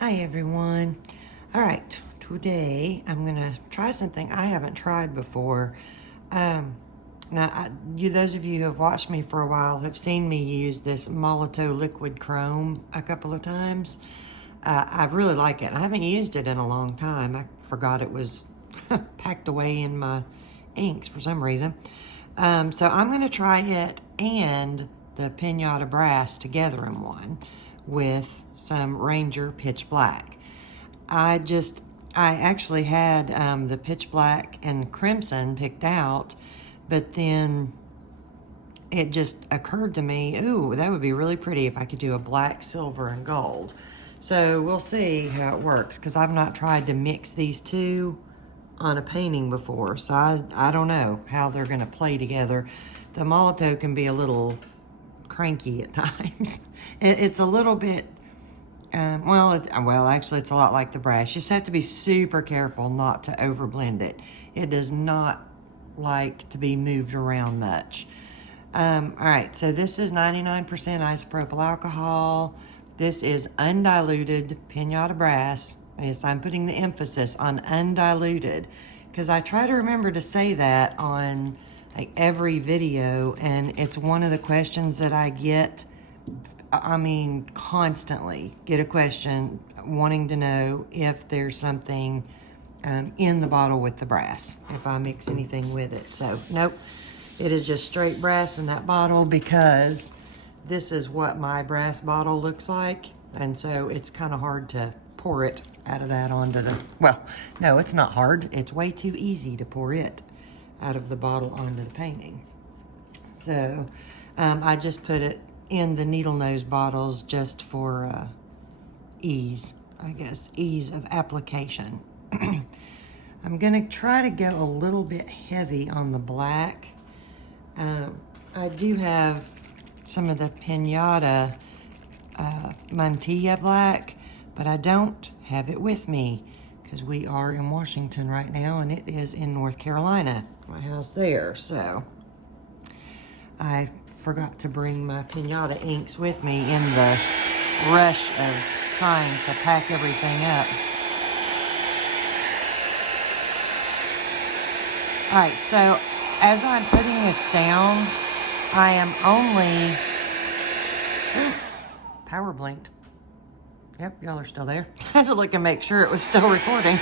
Hi everyone. All right, today I'm gonna try something I haven't tried before. Those of you who have watched me for a while have seen me use this Molotow Liquid Chrome a couple of times. I really like it. I haven't used it in a long time. I forgot it was packed away in my inks for some reason. So I'm gonna try it and the Pinata Brass together in one with some Ranger Pitch Black. I actually had the Pitch Black and Crimson picked out, but then it just occurred to me, ooh, that would be really pretty if I could do a black, silver, and gold. So we'll see how it works, because I've not tried to mix these two on a painting before, so I don't know how they're going to play together. The Molotow can be a little cranky at times. It's a little bit, actually it's a lot like the brass. You just have to be super careful not to overblend it. It does not like to be moved around much. All right, so this is 99% isopropyl alcohol. This is undiluted Pinata Brass. Yes, I'm putting the emphasis on undiluted, because I try to remember to say that on like every video, and it's one of the questions that I get. I mean, constantly get a question wanting to know if there's something in the bottle with the brass, if I mix anything with it. So, nope, it is just straight brass in that bottle, because this is what my brass bottle looks like. And so it's kind of hard to pour it out of that onto the, well, no, it's not hard. It's way too easy to pour it out of the bottle onto the painting. So I just put it in the needle nose bottles just for ease, I guess, ease of application. I'm gonna try to go a little bit heavy on the black. I do have some of the Pinata Mantilla black, but I don't have it with me because we are in Washington right now and it is in North Carolina, my house there. So I forgot to bring my Pinata inks with me in the rush of trying to pack everything up. All right, so as I'm putting this down, I am only, power blinked. Yep, y'all are still there. I had to look and make sure it was still recording.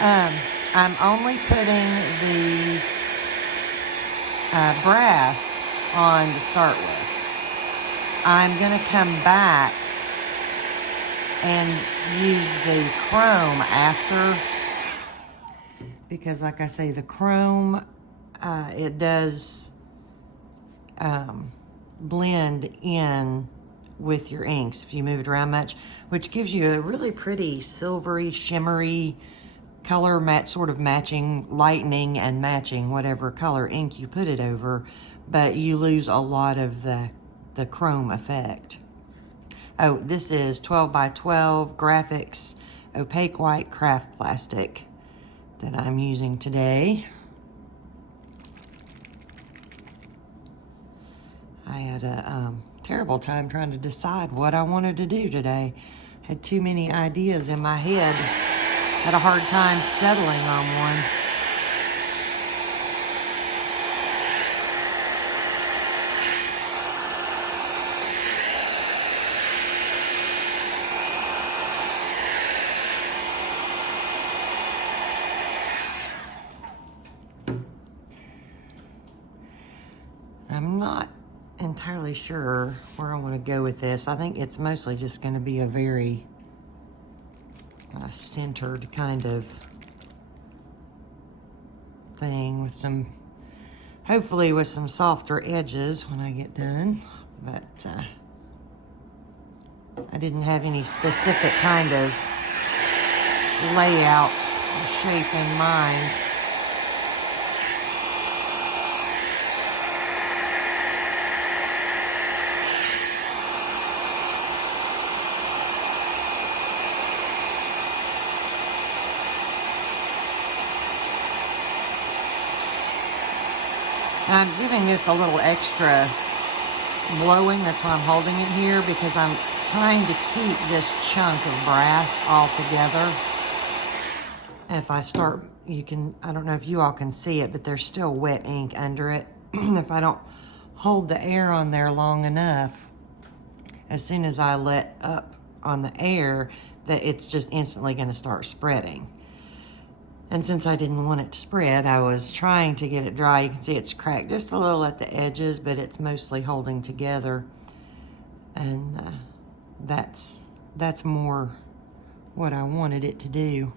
I'm only putting the brass on to start with. I'm gonna come back and use the chrome after, because like I say, the chrome, it does blend in with your inks if you move it around much, which gives you a really pretty silvery, shimmery color, sort of matching, lightening and matching whatever color ink you put it over, but you lose a lot of the chrome effect. Oh, this is 12 by 12 Grafix opaque white craft plastic that I'm using today. I had a terrible time trying to decide what I wanted to do today. Had too many ideas in my head. Had a hard time settling on one. I'm not entirely sure where I want to go with this. I think it's mostly just going to be a very centered kind of thing with some, hopefully with some softer edges when I get done. But I didn't have any specific kind of layout or shape in mind. I'm giving this a little extra blowing. That's why I'm holding it here, because I'm trying to keep this chunk of brass all together. If I start, I don't know if you all can see it, but there's still wet ink under it. If I don't hold the air on there long enough, as soon as I let up on the air, that it's just instantly going to start spreading. And since I didn't want it to spread, I was trying to get it dry. You can see it's cracked just a little at the edges, but it's mostly holding together. And that's more what I wanted it to do.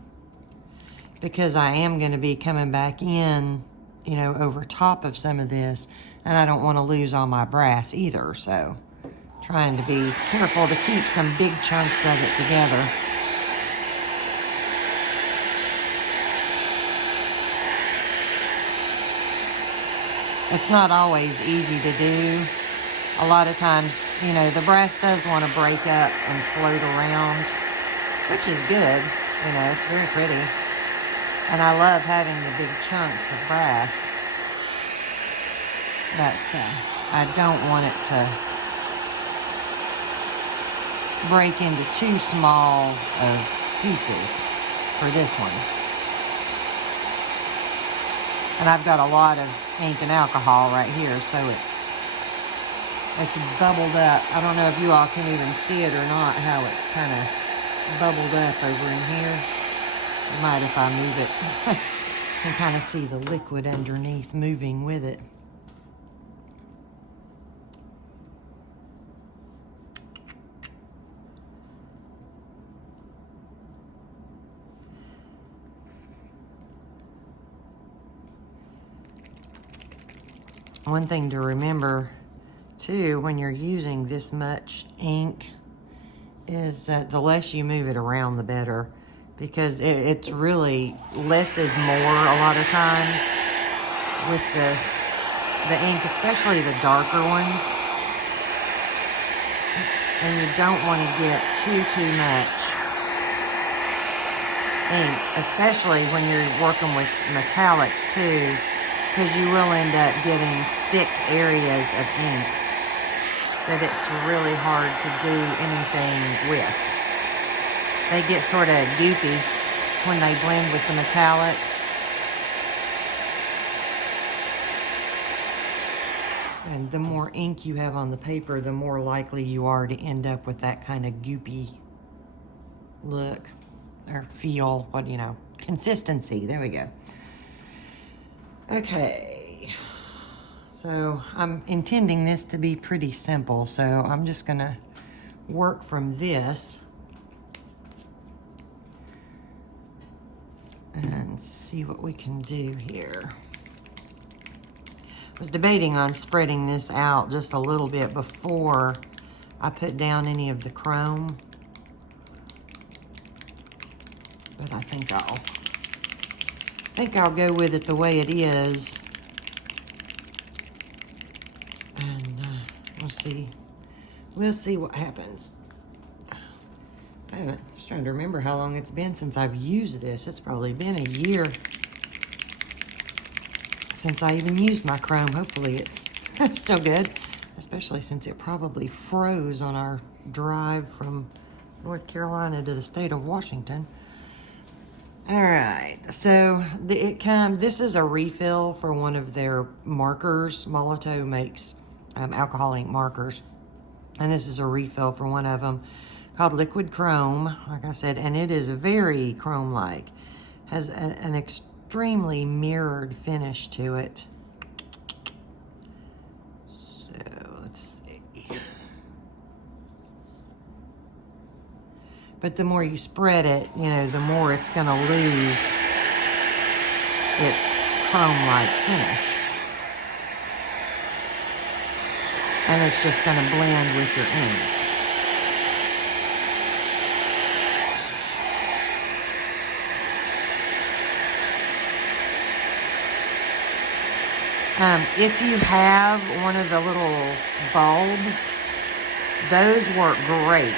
Because I am going to be coming back in, you know, over top of some of this, and I don't want to lose all my brass either, so trying to be careful to keep some big chunks of it together. It's not always easy to do. A lot of times, you know, the brass does want to break up and float around, which is good. You know, it's very pretty. And I love having the big chunks of brass. But I don't want it to break into too small of pieces for this one. And I've got a lot of ink and alcohol right here, so it's bubbled up. I don't know if you all can even see it or not, how it's kind of bubbled up over in here. You might if I move it. You can kind of see the liquid underneath moving with it. One thing to remember too when you're using this much ink is that the less you move it around, the better, because it's really less is more a lot of times with the ink, especially the darker ones. And you don't want to get too much ink, especially when you're working with metallics too, because you will end up getting thick areas of ink that it's really hard to do anything with. They get sort of goopy when they blend with the metallic. And the more ink you have on the paper, the more likely you are to end up with that kind of goopy look or feel, what, you know, consistency. There we go. Okay, so I'm intending this to be pretty simple, so I'm just gonna work from this and see what we can do here. I was debating on spreading this out just a little bit before I put down any of the chrome, but I think I'll go with it the way it is, and we'll see what happens. I was trying to remember how long it's been since I've used this. It's probably been a year since I even used my chrome. Hopefully it's still good, especially since it probably froze on our drive from North Carolina to the state of Washington. All right, so this is a refill for one of their markers. Molotow makes alcohol ink markers, and this is a refill for one of them called Liquid Chrome, like I said, and it is very chrome-like. Has an extremely mirrored finish to it. So let's see. But the more you spread it, you know, the more it's going to lose its chrome-like finish. And it's just going to blend with your inks. If you have one of the little bulbs, those work great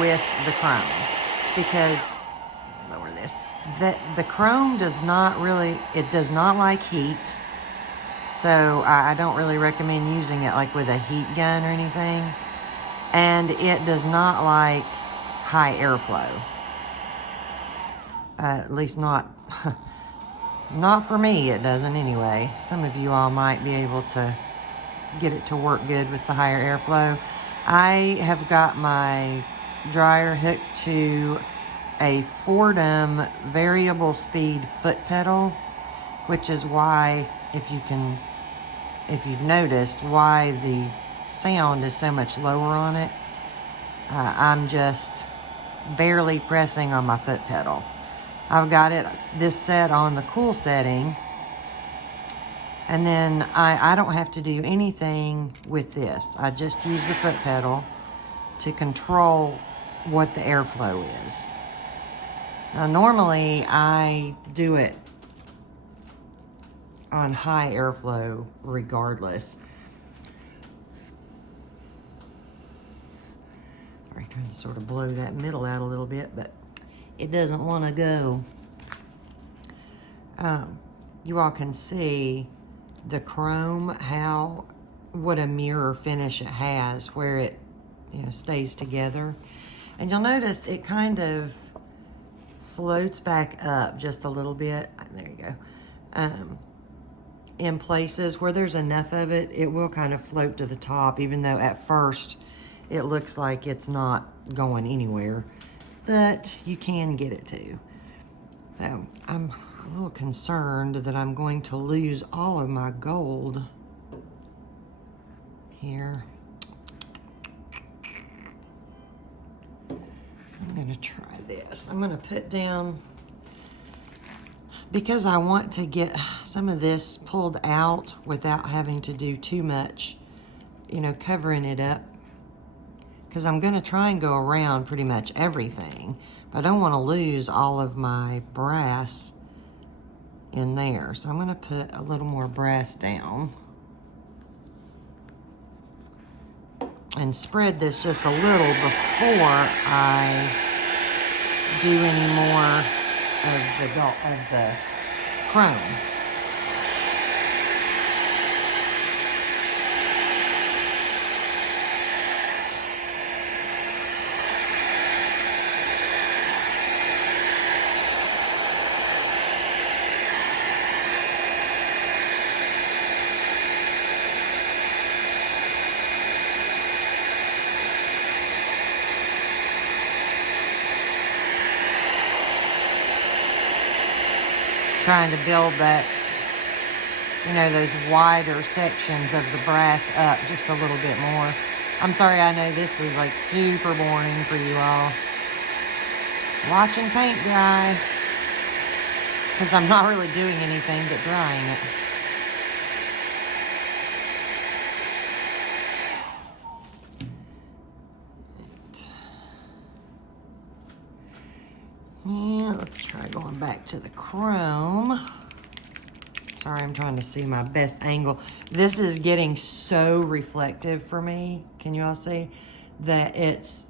with the chrome, because, lower this, the chrome does not like heat, so I don't really recommend using it like with a heat gun or anything. and it does not like high airflow. At least not, not for me, it doesn't anyway. Some of you all might be able to get it to work good with the higher airflow. I have got my dryer hooked to a Foredom variable speed foot pedal, which is why, if you've noticed, why the sound is so much lower on it. I'm just barely pressing on my foot pedal. I've got this set on the cool setting, and then I don't have to do anything with this. I just use the foot pedal to control what the airflow is. Now, normally I do it on high airflow regardless. Sorry, trying to sort of blow that middle out a little bit, but it doesn't want to go. You all can see the chrome, what a mirror finish it has, where it stays together. And you'll notice it kind of floats back up just a little bit. There you go. In places where there's enough of it, it will kind of float to the top, even though at first it looks like it's not going anywhere, but you can get it to. So I'm a little concerned that I'm going to lose all of my gold here. I'm gonna try this. I'm gonna put down, because I want to get some of this pulled out without having to do too much, covering it up. Because I'm gonna try and go around pretty much everything, but I don't wanna lose all of my brass in there. So I'm gonna put a little more brass down and spread this just a little before I do any more of the chrome. Trying to build that, those wider sections of the brass up just a little bit more. I'm sorry, I know this is like super boring for you all. Watching paint dry, because I'm not really doing anything but drying it. Yeah, let's try going back to the chrome. Sorry, I'm trying to see my best angle. This is getting so reflective for me. Can you all see that it's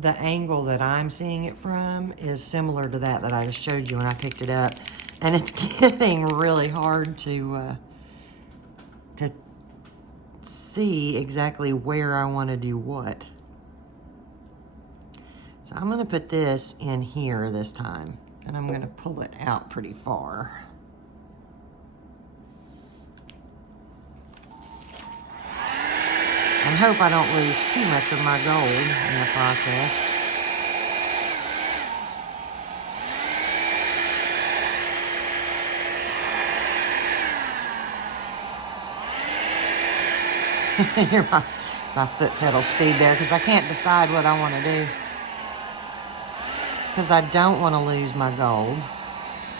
the angle that I'm seeing it from is similar to that I just showed you when I picked it up. And it's getting really hard to see exactly where I want to do what. So I'm going to put this in here this time, and I'm going to pull it out pretty far. And hope I don't lose too much of my gold in the process. Hear my foot pedal speed there, because I can't decide what I want to do. Because I don't want to lose my gold,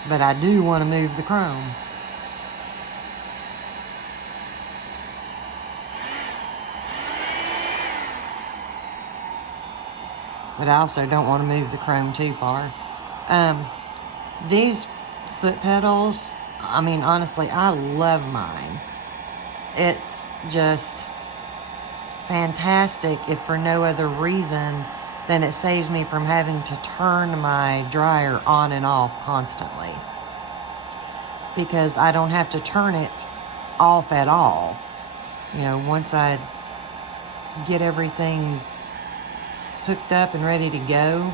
but I do want to move the chrome. But I also don't want to move the chrome too far. These foot pedals, I mean, honestly, I love mine. It's just fantastic, if for no other reason than it saves me from having to turn my dryer on and off constantly. Because I don't have to turn it off at all. Once I get everything hooked up and ready to go.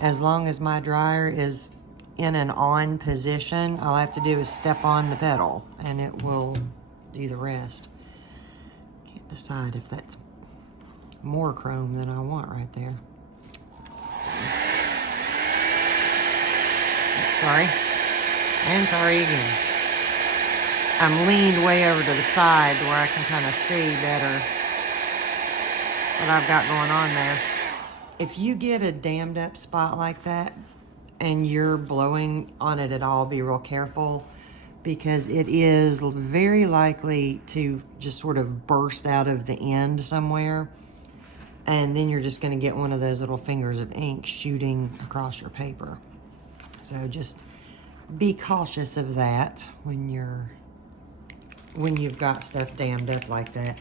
As long as my dryer is in an on position, all I have to do is step on the pedal and it will do the rest. Can't decide if that's more chrome than I want right there. Sorry. And sorry again. I'm leaned way over to the side where I can kind of see better what I've got going on there. If you get a dammed up spot like that and you're blowing on it at all, be real careful, because it is very likely to just sort of burst out of the end somewhere, and then you're just going to get one of those little fingers of ink shooting across your paper. So just be cautious of that when you've got stuff dammed up like that.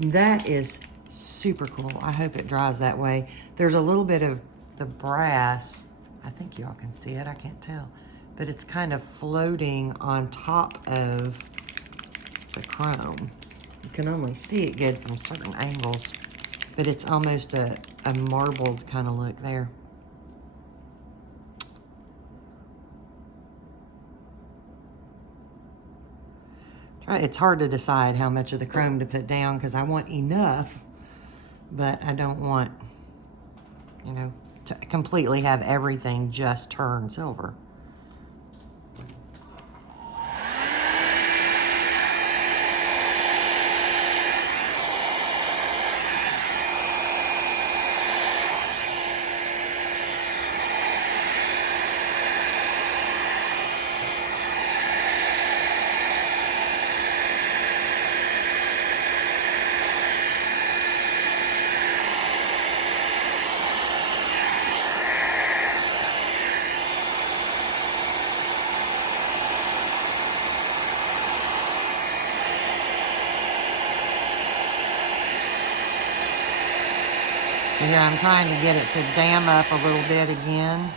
That is super cool. I hope it dries that way. There's a little bit of the brass. I think y'all can see it. I can't tell. But it's kind of floating on top of the chrome. You can only see it good from certain angles. But it's almost a marbled kind of look there. It's hard to decide how much of the chrome to put down because I want enough, but I don't want, you know, to completely have everything just turn silver. So here I'm trying to get it to dam up a little bit again.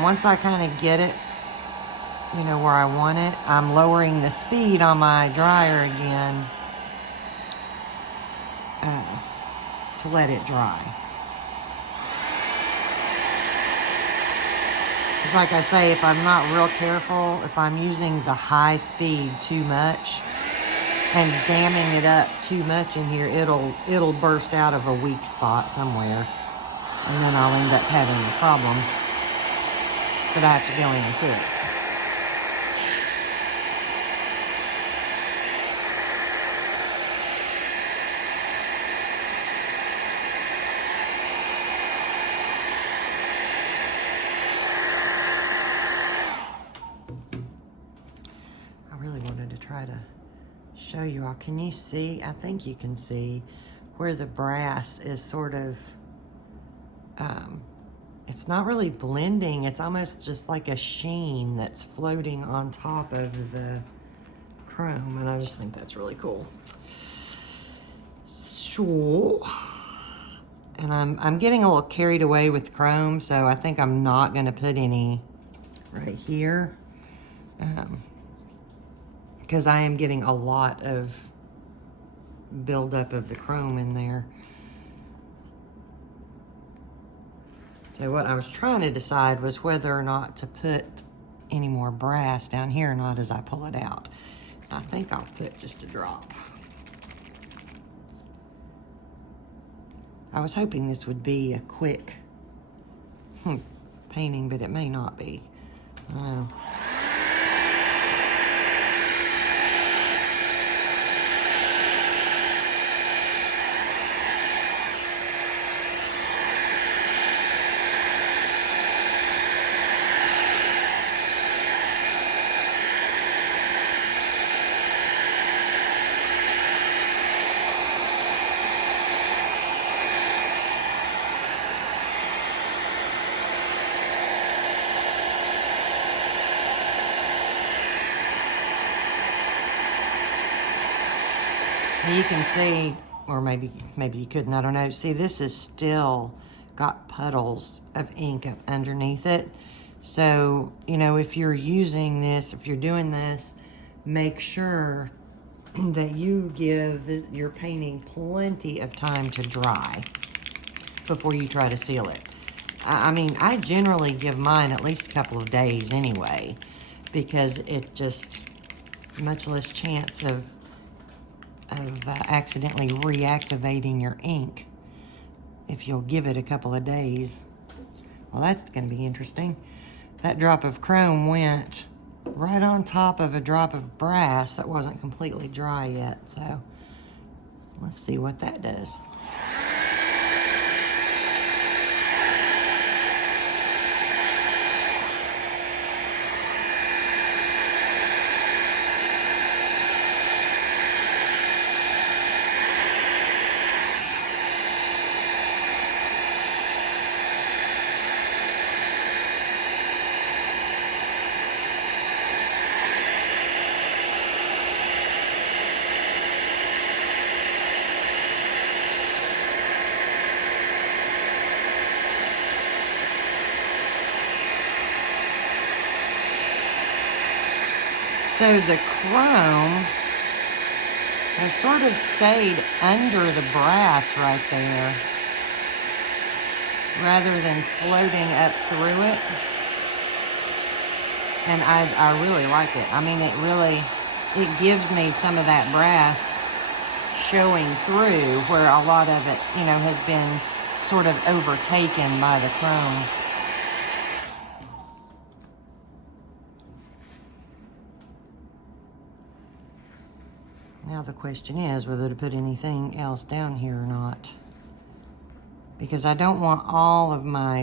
Once I kind of get it, you know, where I want it, I'm lowering the speed on my dryer again to let it dry. It's like I say, if I'm not real careful, if I'm using the high speed too much and damming it up too much in here, it'll burst out of a weak spot somewhere, and then I'll end up having a problem that I have to go in and fix. I really wanted to try to show you all. Can you see? I think you can see where the brass is sort of, it's not really blending. It's almost just like a sheen that's floating on top of the chrome, and I just think that's really cool. So, and I'm getting a little carried away with chrome, so I think I'm not going to put any right here. Because I am getting a lot of buildup of the chrome in there. So what I was trying to decide was whether or not to put any more brass down here or not as I pull it out. I think I'll put just a drop. I was hoping this would be a quick painting, but it may not be. I don't know. You can see, or maybe you couldn't, I don't know. See, this is still got puddles of ink up underneath it. So, you know, if you're using this, if you're doing this, make sure that you give your painting plenty of time to dry before you try to seal it. I mean, I generally give mine at least a couple of days anyway, because it just much less chance of accidentally reactivating your ink if you'll give it a couple of days. Well, that's going to be interesting. That drop of chrome went right on top of a drop of brass that wasn't completely dry yet, so let's see what that does. So the chrome has sort of stayed under the brass right there rather than floating up through it. And I really like it. I mean, it gives me some of that brass showing through where a lot of it, you know, has been sort of overtaken by the chrome. Now the question is whether to put anything else down here or not. Because I don't want all of my,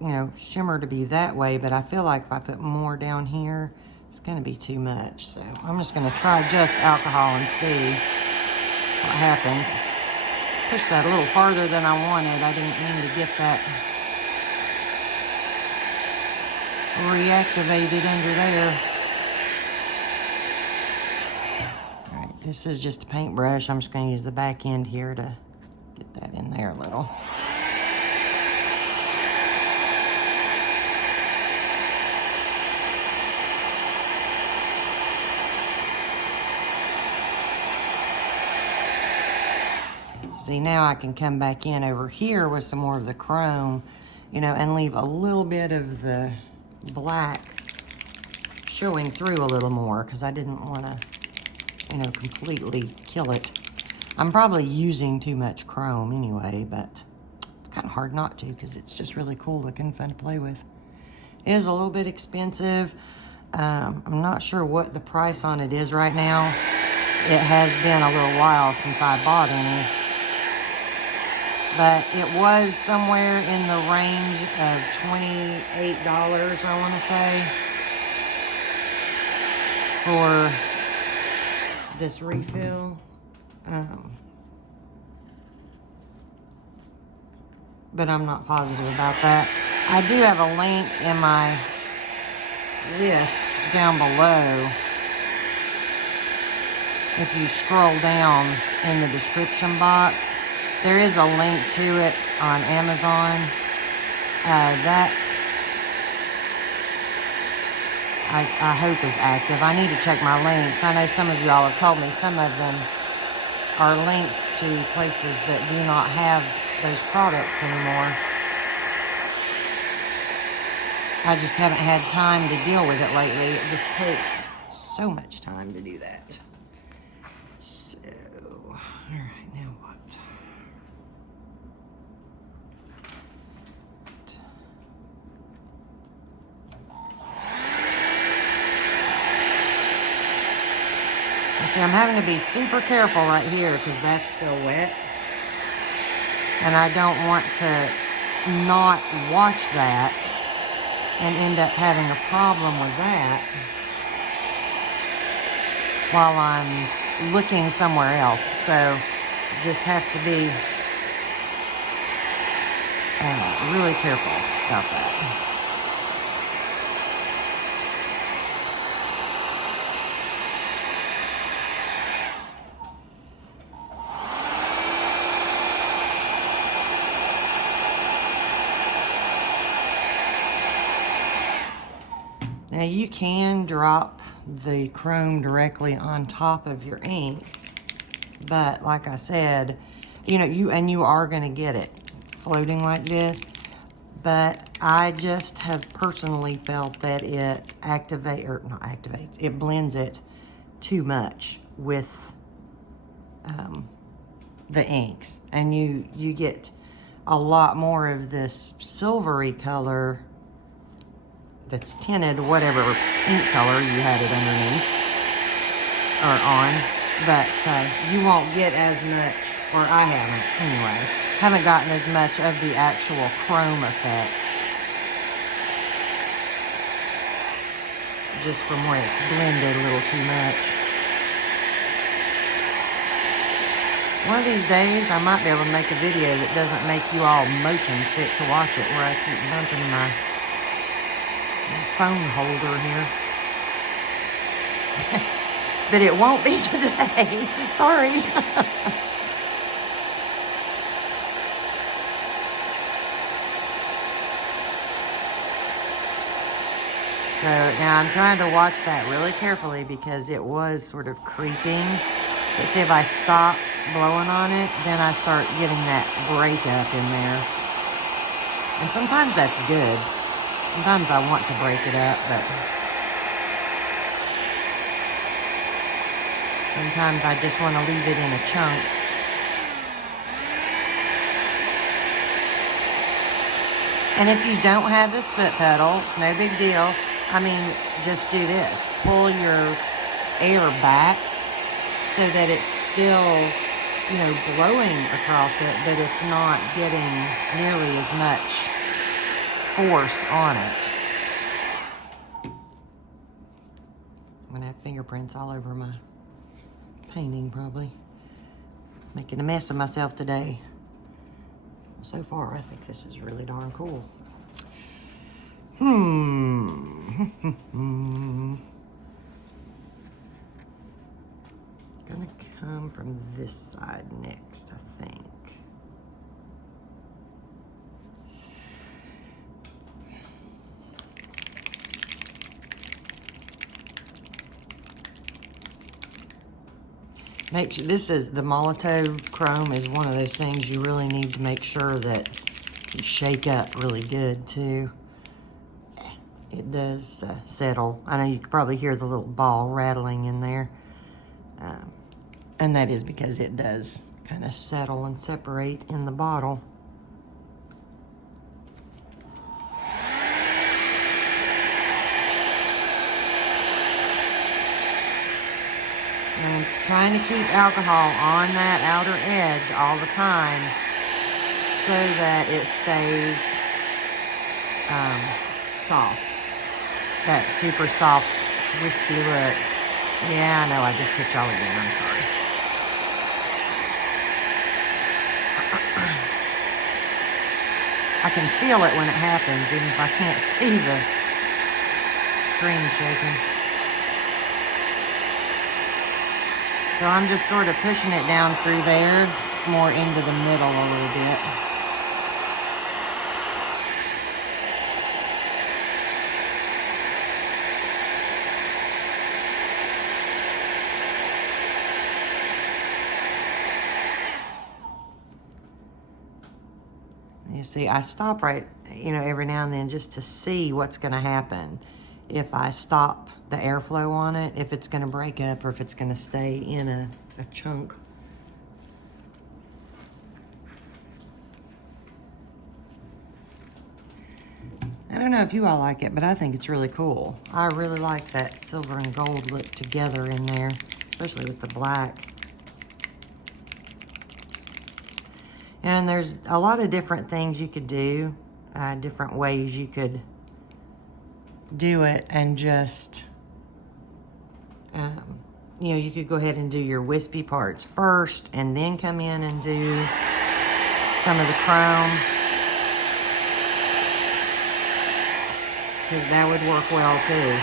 you know, shimmer to be that way, but I feel like if I put more down here, it's gonna be too much. So I'm just gonna try just alcohol and see what happens. Push that a little farther than I wanted. I didn't mean to get that reactivated under there. This is just a paintbrush. I'm just going to use the back end here to get that in there a little. See, now I can come back in over here with some more of the chrome, you know, and leave a little bit of the black showing through a little more, because I didn't want to, you know, completely kill it. I'm probably using too much chrome anyway, but it's kind of hard not to because it's just really cool looking, fun to play with. It is a little bit expensive. I'm not sure what the price on it is right now. It has been a little while since I bought any, but it was somewhere in the range of $28, I want to say, for this refill. But I'm not positive about that. I do have a link in my list down below. If you scroll down in the description box, there is a link to it on Amazon. That I hope is active. I need to check my links. I know some of y'all have told me some of them are linked to places that do not have those products anymore. I just haven't had time to deal with it lately. It just takes so much time to do that. So, all right, now what? See, I'm having to be super careful right here because that's still wet. And I don't want to not watch that and end up having a problem with that while I'm looking somewhere else. So just have to be really careful about that. Now you can drop the chrome directly on top of your ink, but like I said, you know, you are gonna get it floating like this, but I just have personally felt that it it blends it too much with the inks, and you get a lot more of this silvery color that's tinted, whatever ink color you had it underneath or on, but you won't get as much, or I haven't gotten as much of the actual chrome effect, just from where it's blended a little too much. One of these days, I might be able to make a video that doesn't make you all motion sick to watch it, where I keep bumping my phone holder here. But it won't be today. Sorry. So now I'm trying to watch that really carefully because it was sort of creeping. But see, if I stop blowing on it, then I start getting that breakup in there. And sometimes that's good. Sometimes I want to break it up, but sometimes I just want to leave it in a chunk. And if you don't have this foot pedal, no big deal. I mean, just do this. Pull your air back so that it's still, you know, blowing across it, but it's not getting nearly as much force on it. I'm gonna have fingerprints all over my painting, probably. Making a mess of myself today. So far, I think this is really darn cool. Gonna come from this side next, I think. Make sure, this is the Molotow Chrome is one of those things you really need to make sure that you shake up really good too. It does settle. I know you can probably hear the little ball rattling in there. And that is because it does kind of settle and separate in the bottle. I'm trying to keep alcohol on that outer edge all the time so that it stays soft. That super soft, wispy look. Yeah, I know, I just hit y'all again, I'm sorry. I can feel it when it happens, even if I can't see the screen shaking. So I'm just sort of pushing it down through there, more into the middle a little bit. You see, I stop right, you know, every now and then just to see what's going to happen. If I stop the airflow on it, if it's going to break up or if it's going to stay in a chunk. I don't know if you all like it, but I think it's really cool. I really like that silver and gold look together in there, especially with the black. And there's a lot of different things you could do, different ways you could do it, and just, you know, you could go ahead and do your wispy parts first and then come in and do some of the chrome, because that would work well too.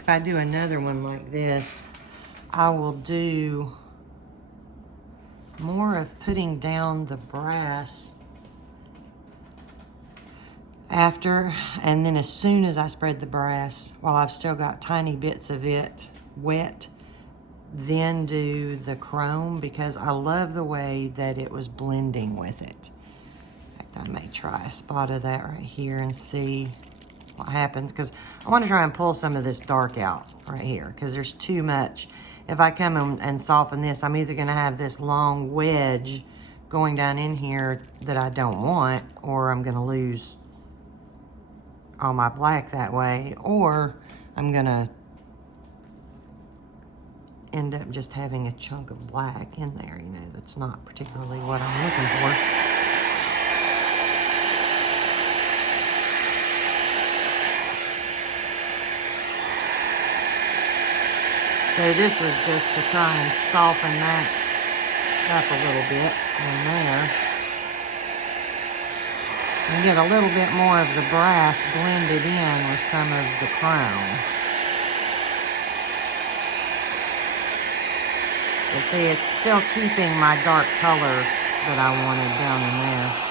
think if I do another one like this, I will do more of putting down the brass after, and then as soon as I spread the brass, while I've still got tiny bits of it wet, then do the chrome, because I love the way that it was blending with it. In fact, I may try a spot of that right here and see what happens, because I want to try and pull some of this dark out right here, because there's too much. If I come and soften this, I'm either going to have this long wedge going down in here that I don't want, or I'm going to lose all my black that way, or I'm going to end up just having a chunk of black in there, you know, that's not particularly what I'm looking for. So this was just to try and soften that up a little bit in there. And get a little bit more of the brass blended in with some of the chrome. But see, it's still keeping my dark color that I wanted down in there.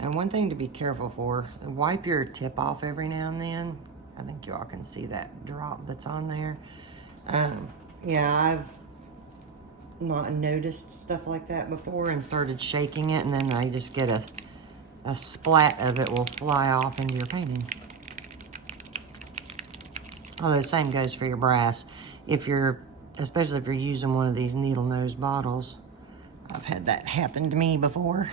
And one thing to be careful for, wipe your tip off every now and then. I think y'all can see that drop that's on there. Yeah, I've not noticed stuff like that before and started shaking it, and then I just get a splat of it will fly off into your painting. Although the same goes for your brass. Especially if you're using one of these needle nose bottles. I've had that happen to me before.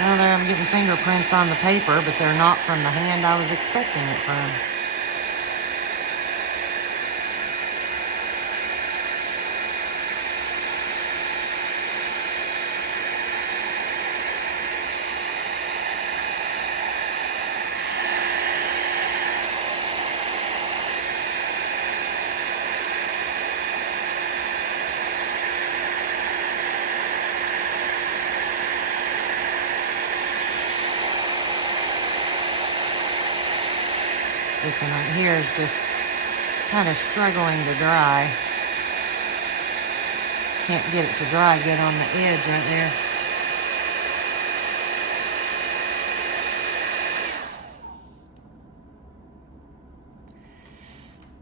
Well, there I'm getting fingerprints on the paper, but they're not from the hand I was expecting it from. This one right here is just kind of struggling to dry. Can't get it to dry good on the edge right there.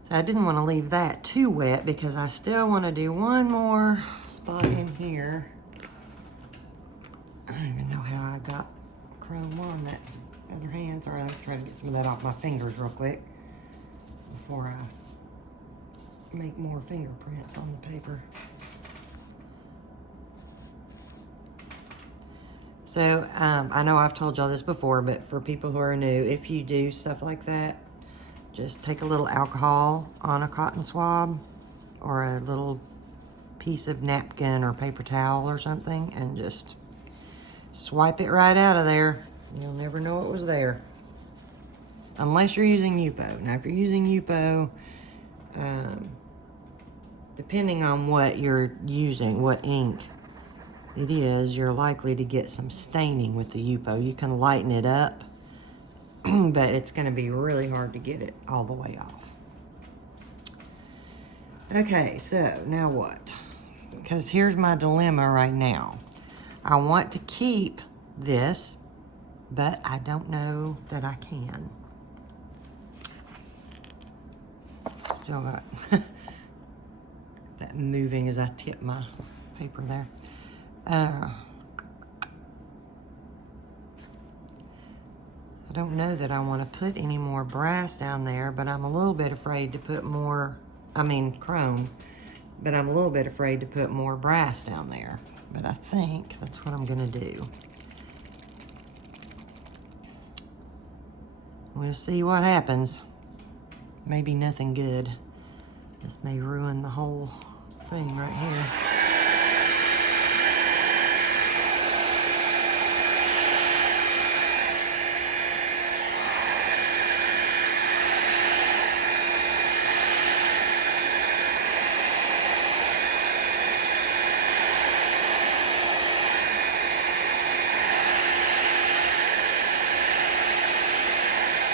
So I didn't want to leave that too wet because I still want to do one more spot in here. I don't even know how I got chrome on that other hand. Sorry, I'm trying to get some of that off my fingers real quick before I make more fingerprints on the paper. So I know I've told y'all this before, but for people who are new, if you do stuff like that, just take a little alcohol on a cotton swab or a little piece of napkin or paper towel or something and just swipe it right out of there. You'll never know it was there. Unless you're using Yupo. Now, if you're using Yupo, depending on what you're using, what ink it is, you're likely to get some staining with the Yupo. You can lighten it up, but it's going to be really hard to get it all the way off. Okay, so now what? Because here's my dilemma right now. I want to keep this, but I don't know that I can. Still got that moving as I tip my paper there. I don't know that I want to put any more brass down there, but I'm a little bit afraid to put more, chrome, but I'm a little bit afraid to put more brass down there. But I think that's what I'm gonna do. we'll see what happens. Maybe nothing good. This may ruin the whole thing right here.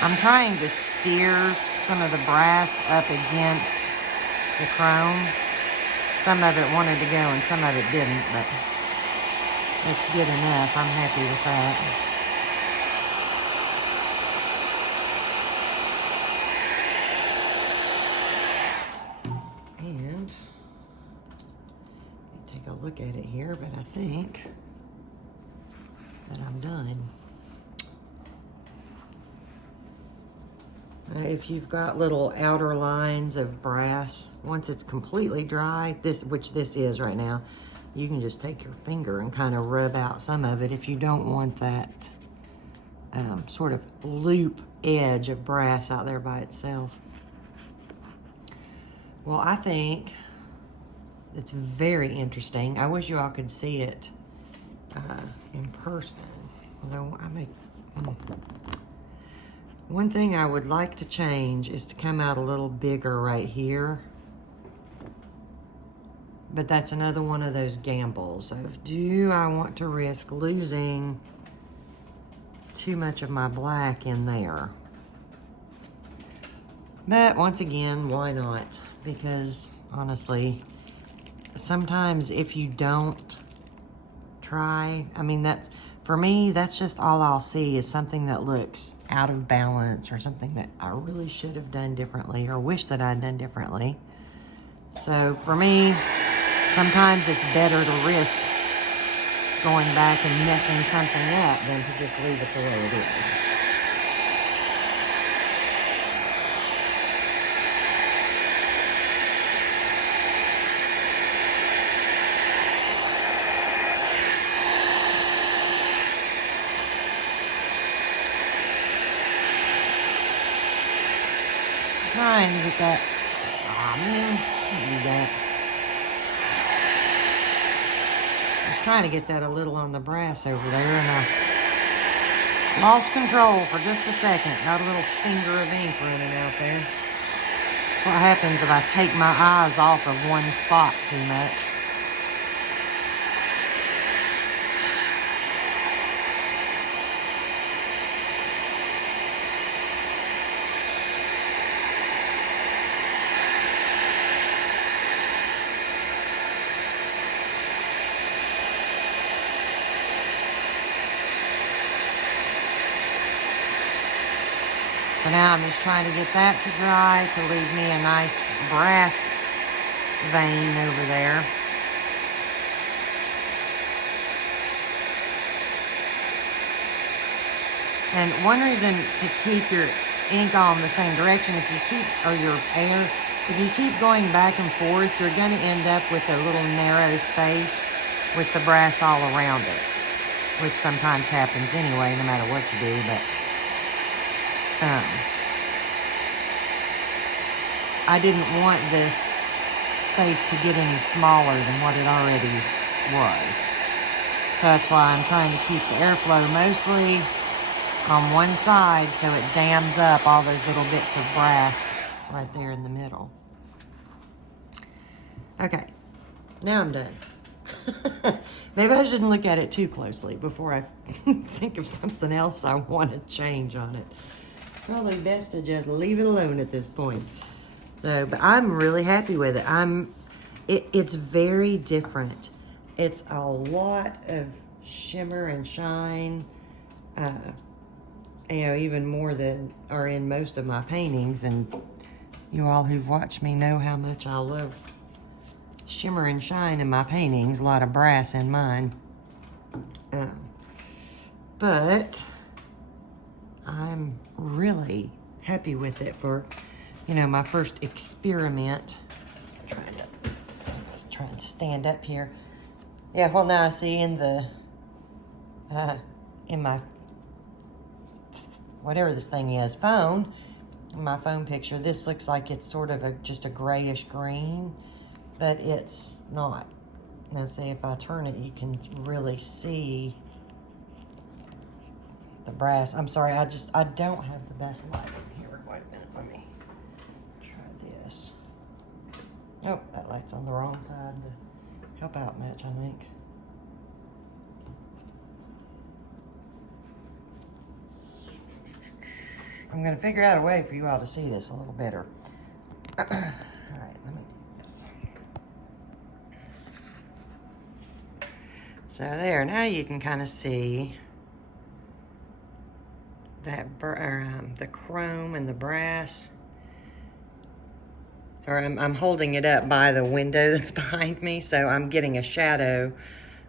I'm trying to steer some of the brass up against the chrome. Some of it wanted to go and some of it didn't, but it's good enough. I'm happy with that. And take a look at it here, but I think that I'm done. If you've got little outer lines of brass, once it's completely dry, which this is right now, you can just take your finger and kind of rub out some of it if you don't want that sort of loop edge of brass out there by itself. Well, I think it's very interesting. I wish you all could see it in person, although I may... One thing I would like to change is to come out a little bigger right here. But that's another one of those gambles of, do I want to risk losing too much of my black in there? But once again, why not? Because honestly, sometimes if you don't try, I mean, for me, that's just all I'll see is something that looks out of balance or something that I really should have done differently or wish that I'd done differently. So for me, sometimes it's better to risk going back and messing something up than to just leave it the way it is. Trying to get that. Aw, man, can't do that. I was trying to get that a little on the brass over there, and I lost control for just a second. Got a little finger of ink running out there. That's what happens if I take my eyes off of one spot too much. So now I'm just trying to get that to dry to leave me a nice brass vein over there. And one reason to keep your ink on the same direction, or your air, if you keep going back and forth, you're going to end up with a little narrow space with the brass all around it, which sometimes happens anyway, no matter what you do, but I didn't want this space to get any smaller than what it already was. So that's why I'm trying to keep the airflow mostly on one side so it dams up all those little bits of brass right there in the middle. Okay, now I'm done. Maybe I shouldn't look at it too closely before I think of something else I want to change on it. Probably best to just leave it alone at this point. So, but I'm really happy with it. It's very different. It's a lot of shimmer and shine. Even more than are in most of my paintings. And you all who've watched me know how much I love shimmer and shine in my paintings. A lot of brass in mine. But I'm really happy with it for, my first experiment. Let's try and stand up here. Yeah, well now I see in my whatever this thing is, phone, my phone picture, this looks like it's sort of just a grayish green, but it's not. Now see, if I turn it, you can really see the brass. I'm sorry, I don't have the best lighting here. Wait a minute, let me try this. Oh, that light's on the wrong side. The help out match, I think. I'm gonna figure out a way for you all to see this a little better. All right, let me do this. So there, now you can kind of see that the chrome and the brass. Sorry, I'm holding it up by the window that's behind me, so I'm getting a shadow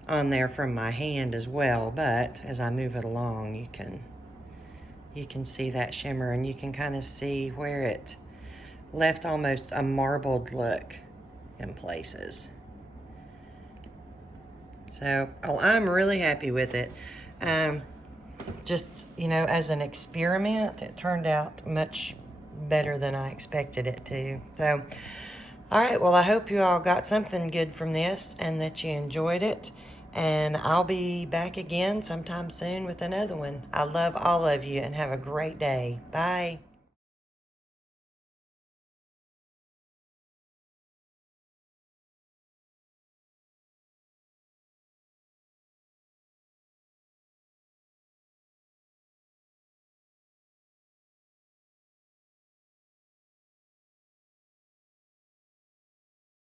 on there from my hand as well. But as I move it along, you can see that shimmer, and you can kind of see where it left almost a marbled look in places. So, I'm really happy with it. Just, you know, as an experiment, it turned out much better than I expected it to. So, all right, well, I hope you all got something good from this and that you enjoyed it. And I'll be back again sometime soon with another one. I love all of you and have a great day. Bye.